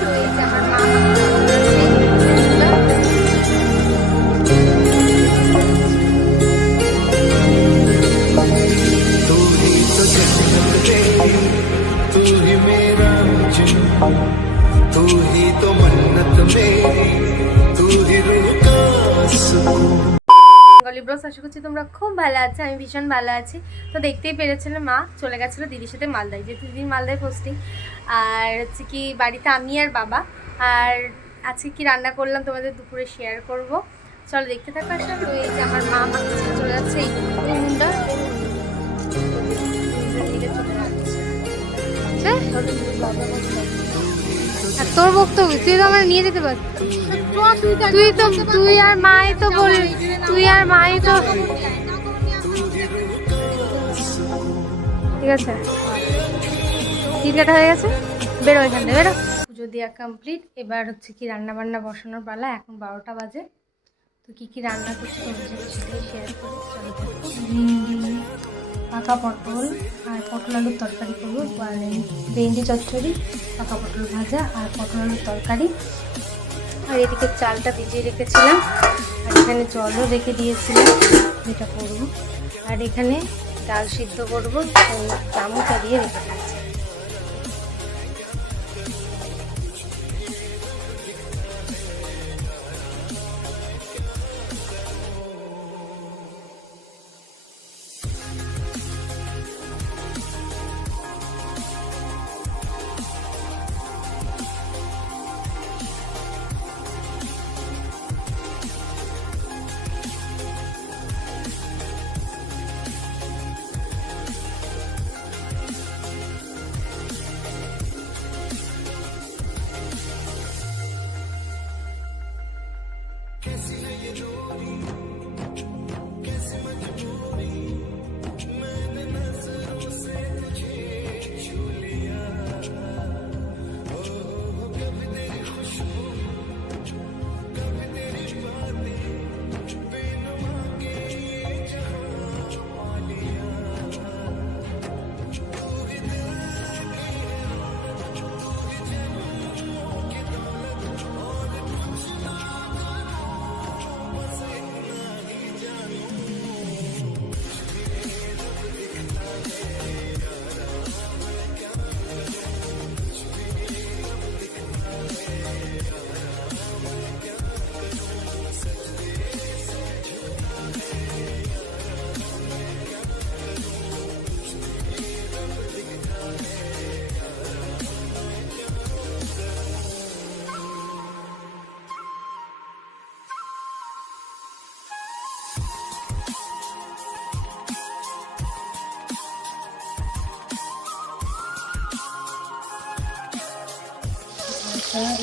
তো এই যে আমার মা আছে। तू ही मेरा जुनून, तू ही तो मन्नत मेरी, तू ही रूह का सुकून। বেঙ্গলি ব্লগস, আশা করছি তোমরা খুব ভালো আছো। আমি ভীষণ ভালো আছি। তো দেখতেই পেরেছিলে মা চলে গেছিলো দিদির সাথে মালদায়, যেহেতু দিদির মালদায় পোস্টিং। আর হচ্ছে কি বাড়িতে আমি আর বাবা। আর আজকে কি রান্না করলাম তোমাদের দুপুরে শেয়ার করব, চলো দেখতে থাকো। আসলে তো এই যে আমার মা আমাকে ছেড়ে চলে যাচ্ছে, এই মুন্ডা আর তোর বক্তব্য তুই তো আমার নিয়ে যেতে পারছিস। তুই আর মাই তো বল, তুই আর মাই তো ঠিক আছে। টিকিট হয়ে গেছে, বেরো এখান থেকে, বেরো। পুজো দেওয়া কমপ্লিট। এবার হচ্ছে কি রান্না বান্না বসানোর পালা। এখন 12টা বাজে। তো কি রান্না করছি তোমাদের সাথে সেটাই শেয়ার করি। চলো দেখো, ভিন্ডি, পাকা পটল আর পটল আলুর তরকারি করবো। আর ভেন্ডি চচ্চড়ি, পাকা পটল ভাজা আর পটল আলুর তরকারি। আর এদিকে চালটা ভিজিয়ে রেখেছিলাম, আর এখানে জলও রেখে দিয়েছিলাম, যেটা করবো। আর এখানে ডাল সিদ্ধ করবো, চামচা দিয়ে রেখে দিয়েছি।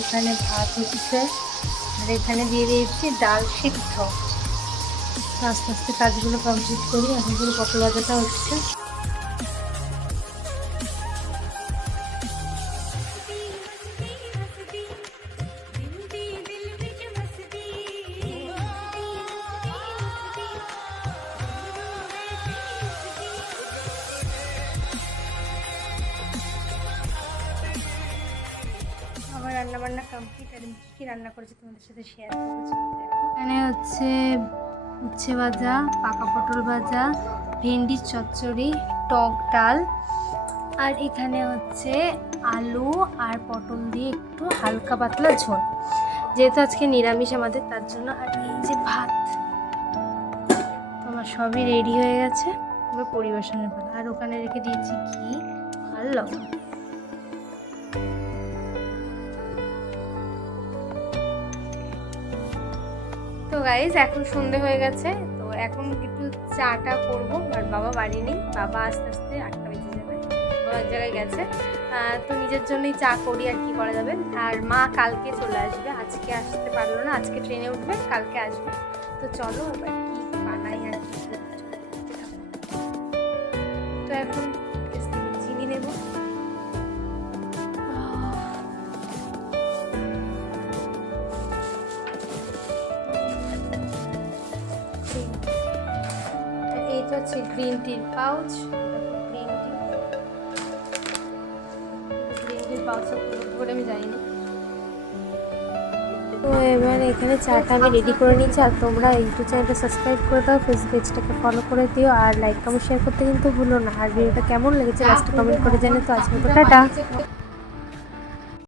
এখানে ভাত হচ্ছে, আর এখানে দিয়ে দিয়েছি ডাল সিদ্ধ। আস্তে আস্তে কাজগুলো কমপ্লিট করি। এখন পুরো পটল ভাজাটা হচ্ছে। রান্না বান্না কমপ্লিট। আর আমি কী রান্না করেছি তোমাদের সাথে শেয়ার করবো। এখানে হচ্ছে উচ্ছে ভাজা, পাকা পটল ভাজা, ভেন্ডির চচ্চড়ি, টক ডাল। আর এখানে হচ্ছে আলু আর পটল দিয়ে একটু হালকা পাতলা ঝোল, যেহেতু আজকে নিরামিষ আমাদের, তার জন্য। আর এই যে ভাত, তোমার সবই রেডি হয়ে গেছে, এবার পরিবেশনের পালা। আর ওখানে রেখে দিয়েছি ঘি আর লবণ। তো গাইজ এখন সন্ধে হয়ে গেছে, তো এখন একটু চাটা করবো। আর বাবা বাড়ি নেই, বাবা আস্তে আস্তে 8টা বেজে যাবে, ও এক জায়গায় গেছে। তো নিজের জন্যই চা করি, আর কি করা যাবে। আর মা কালকে চলে আসবে, আজকে আসতে পারলো না, আজকে ট্রেনে উঠবে, কালকে আসবে। তো চলো এবার কি বানাই আর কি। তো এখন চিনি নেব। এইটা হচ্ছে গ্রিন টির পাউচ, গ্রিন টির পাউচটা করে আমি জানি না। এখানে চাটা আমি রেডি করে নিচ্ছি। আর তোমরা ইউটিউব চ্যানেলটা সাবস্ক্রাইব করে দাও, ফেসবুক পেজটাকে ফলো করে দিও, আর লাইক কমেন্ট শেয়ার করতে কিন্তু ভুলো না। আর ভিডিওটা কেমন লেগেছে লাস্টে কমেন্ট করে জানিও। তো আজকে টাটা।